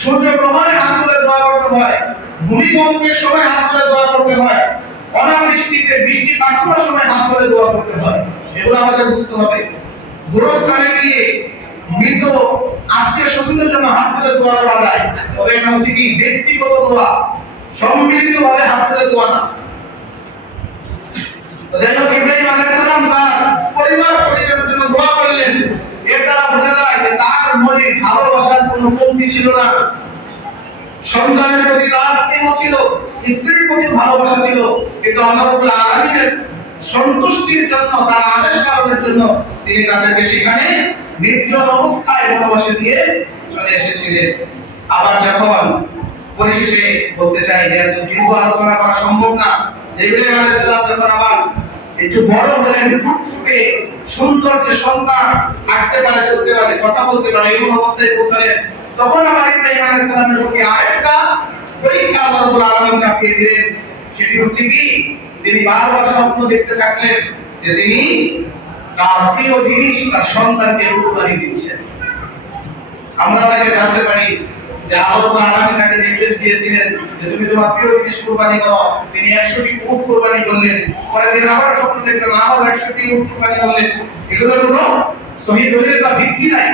সূর্যগ্রহণে হাত তুলে দোয়া করতে হয়, ভূমিকম্পের সময় হাত তুলে দোয়া করতে হয়, অনাবৃষ্টিতে বৃষ্টি পাঠানোর সময় হাত তুলে দোয়া করতে হয়। এগুলো আমাদের বুঝতে হবে। গোরস্থানে গিয়ে মৃত আত্মীয় স্বজনদের জন্য হাত তুলে দোয়া করা যায়, তবে এটা হচ্ছে কি ব্যক্তিগত দোয়া, সম্মিলিতভাবে হাত তুলে দোয়া না। যাই হোক, ইব্রাহিম আলাইহিস সালাম তার পরিবার পরিজনের জন্য দোয়া করলেন। এর দ্বারা বোঝা যায় যে তার মনে ভালোবাসার কোনো কমতি ছিল না। সন্তানের প্রতি তার স্নেহ ছিল, স্ত্রীর প্রতি ভালোবাসা ছিল, কিন্তু আল্লাহ রাব্বুল আলামিনের সন্তুষ্টির জন্য, তার আদেশ পালনের জন্য তিনি তাদেরকে সেখানে নির্জন অবস্থায় ভালোবাসা দিয়ে চলে এসেছিলেন। আবার যখন পরিশেষে বলতে চাই যে এত দীর্ঘ আলোচনা করা সম্ভব না, ইব্রাহিম আলাইহিস সালাম যখন আবার একটু বড় হলেন, ফুটফুটে সুন্দর যে সন্তান, হাঁটতে পারে, চলতে পারে, কথা বলতে পারে, এমন অবস্থায় পৌঁছালেন, তখন আবার ইব্রাহিম আলাইহিস সালামের প্রতি আরেকটা পরীক্ষা আল্লাহ রাব্বুল আলামিন চাপিয়ে দিলেন। সেটি হচ্ছে কি, তিনি বারবার স্বপ্ন দেখতে থাকলেন যে তিনি তার প্রিয় জিনিস, তার সন্তানকে কুরবানি দিচ্ছেন। আমরা অনেকে জানতে পারি যে আল্লাহ রাব্বুল আলামিন তাকে নির্দেশ দিয়েছিলেন যে তুমি তোমার প্রিয় জিনিস কুরবানি করো। তিনি 100টি উট কুরবানি করলেন। পরে দিন আবার স্বপ্ন দেখলেন, আবার 100টি উট কুরবানি করলেন। এগুলোর কোনো সহিহ দলিল বা ভিত্তি নাই।